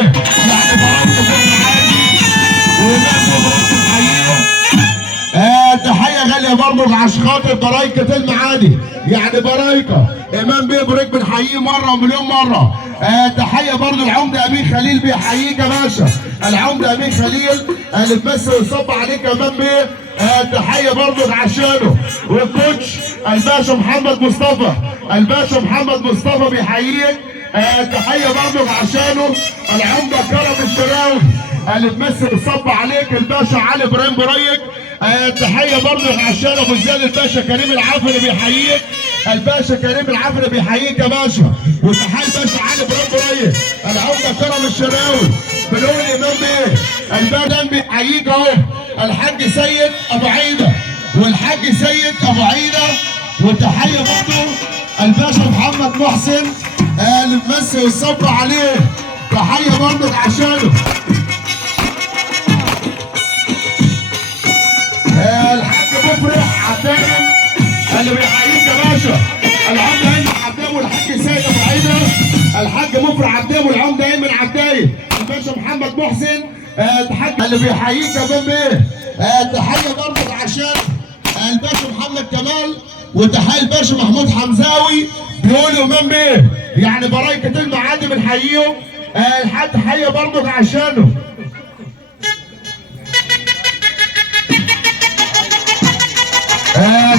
يعني برايته في المعادي وإمام برايته الحقيقة. تحية غالية برضه عشان خاطر برايكة المعادي، يعني برايكة إمام بيبرك بنحييه مرة ومليون مرة. تحية برضه العمدة أمين خليل بيحييك يا باشا، العمدة أمين خليل اللي بيمثل ويصب عليك يا إمام بيه. تحية برضه عشانه. والكوتش الباشا محمد مصطفى، الباشا محمد مصطفى بيحييك. تحية برضه عشانه العمدة كرم الشراوي اللي بيمثل ويصب عليك الباشا علي ابراهيم بريك. تحيه برضه عشان ابو زياد الباشا كريم العافري بيحييك، الباشا كريم العافري بيحييك يا باشا. وتحيه الباشا علي ابراهيم بريك العمده كرم الشراوي. بنقول امام بيه الباشا بيحييك اهو الحاج سيد ابو عيده والحاج سيد ابو عيده. وتحيه برضه الباشا محمد محسن اللي بيمثل ويصب عليه، تحيه برضه عشانه. الحاج مفرح عدام اللي بيحييك يا باشا، العمده ايمن عدام والحاج سيد ابو عيده. الحاج مفرح عدام والعمده ايمن عدايم، الباشا محمد محسن الحاج اللي بيحييك يا بيه. تحيه برضه عشان الباشا محمد كمال. وتحيه الباشا محمود حمزاوي بيقولوا امام بيه، يعني برايكة المعادي بنحييهم. تحيه برضه عشانه.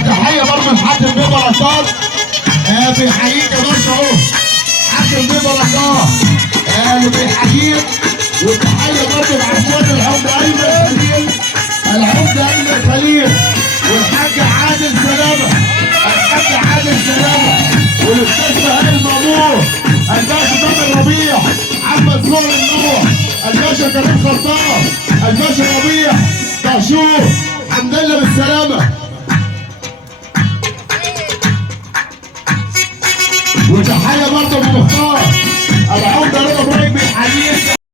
تحية برضه لحاتم بيه بركات بيحييك يا باشا اهو، حاتم بيه بركات اللي بيحييك. وتحية برضه عشان العمدة أيمن خليل، العمدة أيمن خليل والحاج عادل سلامة، الحاج عادل سلامة والأستاذ بهاء المأمور، الباشا تامر ربيع، محمد زهر النور، الباشا كريم خطاب، الباشا ربيع دهشور، الحمد لله بالسلامة. وتحية برضه ابو مختار العمدة